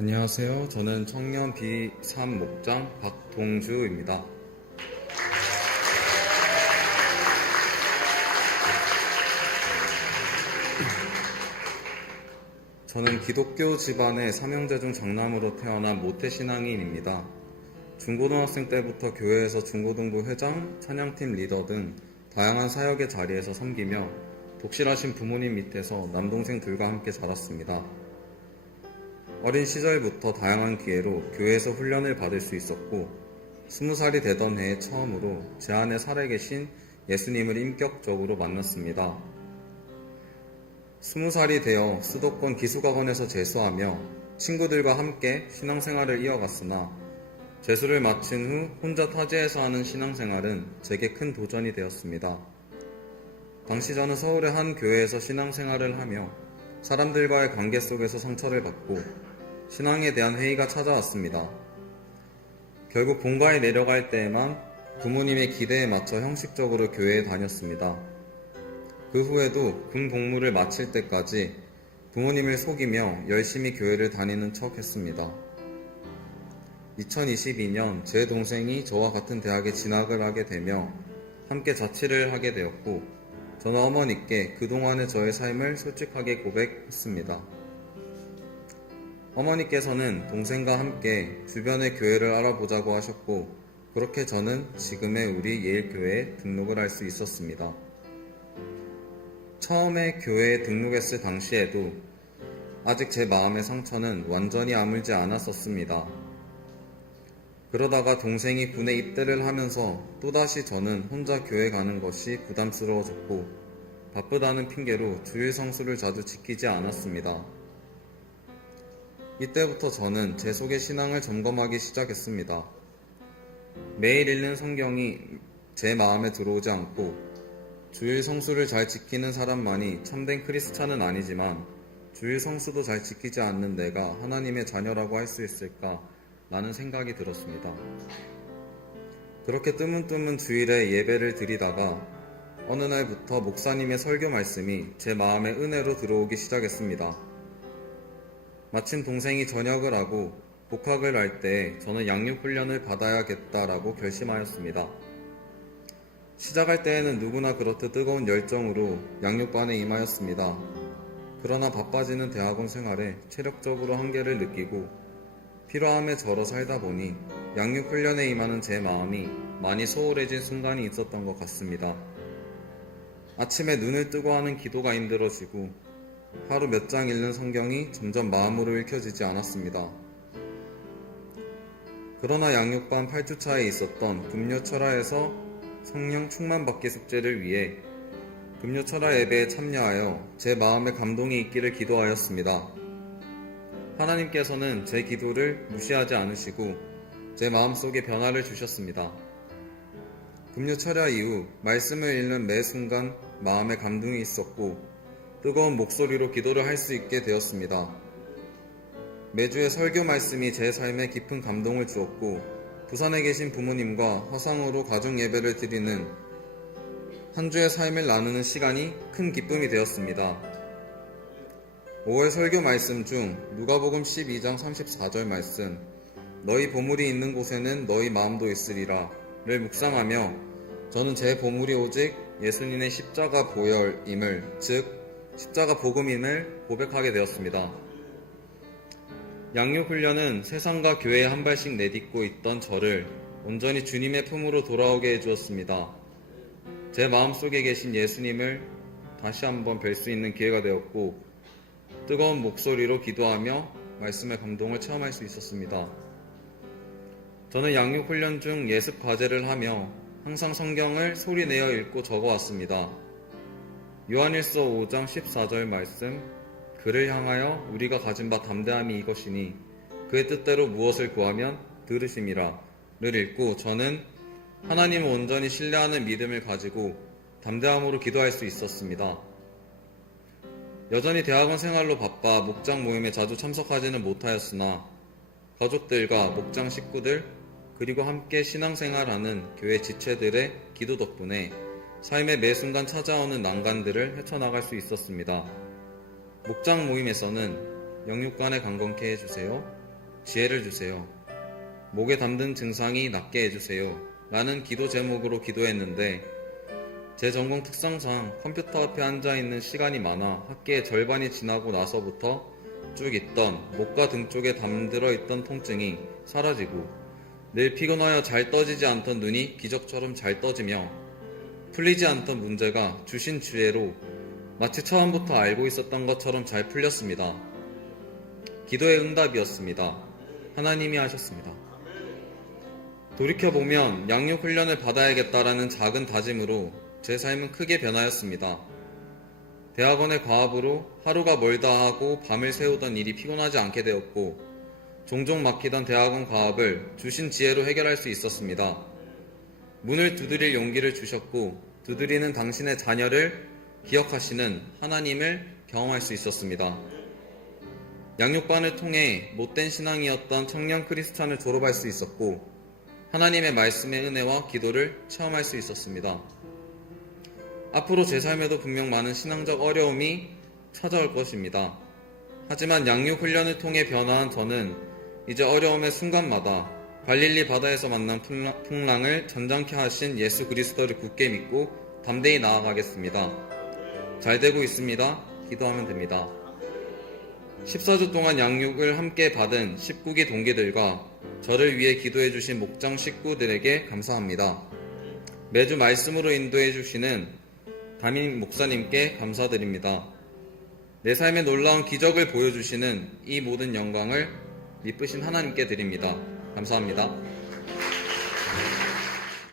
안녕하세요. 저는 청년 B3 목장 박동주입니다. 저는 기독교 집안의 삼형제 중 장남으로 태어난 모태신앙인입니다. 중고등학생 때부터 교회에서 중고등부 회장, 찬양팀 리더 등 다양한 사역의 자리에서 섬기며 독실하신 부모님 밑에서 남동생들과 함께 자랐습니다. 어린 시절부터 다양한 기회로 교회에서 훈련을 받을 수 있었고 20살이 되던 해에 처음으로 제 안에 살아계신 예수님을 인격적으로 만났습니다. 20살이 되어 수도권 기숙학원에서 재수하며 친구들과 함께 신앙생활을 이어갔으나 재수를 마친 후 혼자 타지에서 하는 신앙생활은 제게 큰 도전이 되었습니다. 당시 저는 서울의 한 교회에서 신앙생활을 하며 사람들과의 관계 속에서 상처를 받고 신앙에 대한 회의가 찾아왔습니다. 결국 본가에 내려갈 때에만 부모님의 기대에 맞춰 형식적으로 교회에 다녔습니다. 그 후에도 군 복무를 마칠 때까지 부모님을 속이며 열심히 교회를 다니는 척 했습니다. 2022년 제 동생이 저와 같은 대학에 진학을 하게 되며 함께 자취를 하게 되었고 저는 어머니께 그동안의 저의 삶을 솔직하게 고백했습니다. 어머니께서는 동생과 함께 주변의 교회를 알아보자고 하셨고 그렇게 저는 지금의 우리 예일교회에 등록을 할 수 있었습니다. 처음에 교회에 등록했을 당시에도 아직 제 마음의 상처는 완전히 아물지 않았었습니다. 그러다가 동생이 군에 입대를 하면서 또다시 저는 혼자 교회 가는 것이 부담스러워졌고 바쁘다는 핑계로 주일 성수를 자주 지키지 않았습니다. 이때부터 저는 제 속의 신앙을 점검하기 시작했습니다. 매일 읽는 성경이 제 마음에 들어오지 않고 주일 성수를 잘 지키는 사람만이 참된 크리스찬은 아니지만 주일 성수도 잘 지키지 않는 내가 하나님의 자녀라고 할 수 있을까 라는 생각이 들었습니다. 그렇게 뜨문뜨문 주일에 예배를 드리다가 어느 날부터 목사님의 설교 말씀이 제 마음에 은혜로 들어오기 시작했습니다. 마침 동생이 전역을 하고 복학을 할 때 저는 양육훈련을 받아야겠다라고 결심하였습니다. 시작할 때에는 누구나 그렇듯 뜨거운 열정으로 양육반에 임하였습니다. 그러나 바빠지는 대학원 생활에 체력적으로 한계를 느끼고 피로함에 절어 살다 보니 양육훈련에 임하는 제 마음이 많이 소홀해진 순간이 있었던 것 같습니다. 아침에 눈을 뜨고 하는 기도가 힘들어지고 하루 몇 장 읽는 성경이 점점 마음으로 읽혀지지 않았습니다. 그러나 양육반 8주차에 있었던 금요철야에서 성령 충만받기 숙제를 위해 금요철야 예배에 참여하여 제 마음에 감동이 있기를 기도하였습니다. 하나님께서는 제 기도를 무시하지 않으시고 제 마음속에 변화를 주셨습니다. 금요철야 이후 말씀을 읽는 매 순간 마음에 감동이 있었고 뜨거운 목소리로 기도를 할 수 있게 되었습니다. 매주의 설교 말씀이 제 삶에 깊은 감동을 주었고 부산에 계신 부모님과 화상으로 가족 예배를 드리는 한 주의 삶을 나누는 시간이 큰 기쁨이 되었습니다. 5월 설교 말씀 중 누가복음 12장 34절 말씀 너희 보물이 있는 곳에는 너희 마음도 있으리라 를 묵상하며 저는 제 보물이 오직 예수님의 십자가 보혈임을 즉 십자가 복음임을 고백하게 되었습니다. 양육훈련은 세상과 교회에 한 발씩 내딛고 있던 저를 온전히 주님의 품으로 돌아오게 해주었습니다. 제 마음속에 계신 예수님을 다시 한번 뵐 수 있는 기회가 되었고 뜨거운 목소리로 기도하며 말씀의 감동을 체험할 수 있었습니다. 저는 양육훈련 중 예습 과제를 하며 항상 성경을 소리내어 읽고 적어왔습니다. 요한일서 5장 14절 말씀 그를 향하여 우리가 가진 바 담대함이 이것이니 그의 뜻대로 무엇을 구하면 들으심이라 를 읽고 저는 하나님을 온전히 신뢰하는 믿음을 가지고 담대함으로 기도할 수 있었습니다. 여전히 대학원 생활로 바빠 목장 모임에 자주 참석하지는 못하였으나 가족들과 목장 식구들 그리고 함께 신앙생활하는 교회 지체들의 기도 덕분에 삶의 매 순간 찾아오는 난관들을 헤쳐나갈 수 있었습니다. 목장 모임에서는 영육간에 강건케 해주세요. 지혜를 주세요. 목에 담든 증상이 낫게 해주세요. 라는 기도 제목으로 기도했는데 제 전공 특성상 컴퓨터 앞에 앉아있는 시간이 많아 학기의 절반이 지나고 나서부터 쭉 있던 목과 등 쪽에 담들어 있던 통증이 사라지고 늘 피곤하여 잘 떠지지 않던 눈이 기적처럼 잘 떠지며 풀리지 않던 문제가 주신 지혜로 마치 처음부터 알고 있었던 것처럼 잘 풀렸습니다. 기도의 응답이었습니다. 하나님이 하셨습니다. 돌이켜보면 양육 훈련을 받아야겠다라는 작은 다짐으로 제 삶은 크게 변하였습니다. 대학원의 과업으로 하루가 멀다 하고 밤을 새우던 일이 피곤하지 않게 되었고 종종 막히던 대학원 과업을 주신 지혜로 해결할 수 있었습니다. 문을 두드릴 용기를 주셨고 두드리는 당신의 자녀를 기억하시는 하나님을 경험할 수 있었습니다. 양육반을 통해 못된 신앙이었던 청년 크리스찬을 졸업할 수 있었고 하나님의 말씀의 은혜와 기도를 체험할 수 있었습니다. 앞으로 제 삶에도 분명 많은 신앙적 어려움이 찾아올 것입니다. 하지만 양육 훈련을 통해 변화한 저는 이제 어려움의 순간마다 갈릴리 바다에서 만난 풍랑을 전장케 하신 예수 그리스도를 굳게 믿고 담대히 나아가겠습니다. 잘 되고 있습니다. 기도하면 됩니다. 14주 동안 양육을 함께 받은 19기 동기들과 저를 위해 기도해 주신 목장 식구들에게 감사합니다. 매주 말씀으로 인도해 주시는 담임 목사님께 감사드립니다. 내 삶에 놀라운 기적을 보여주시는 이 모든 영광을 미쁘신 하나님께 드립니다. 감사합니다.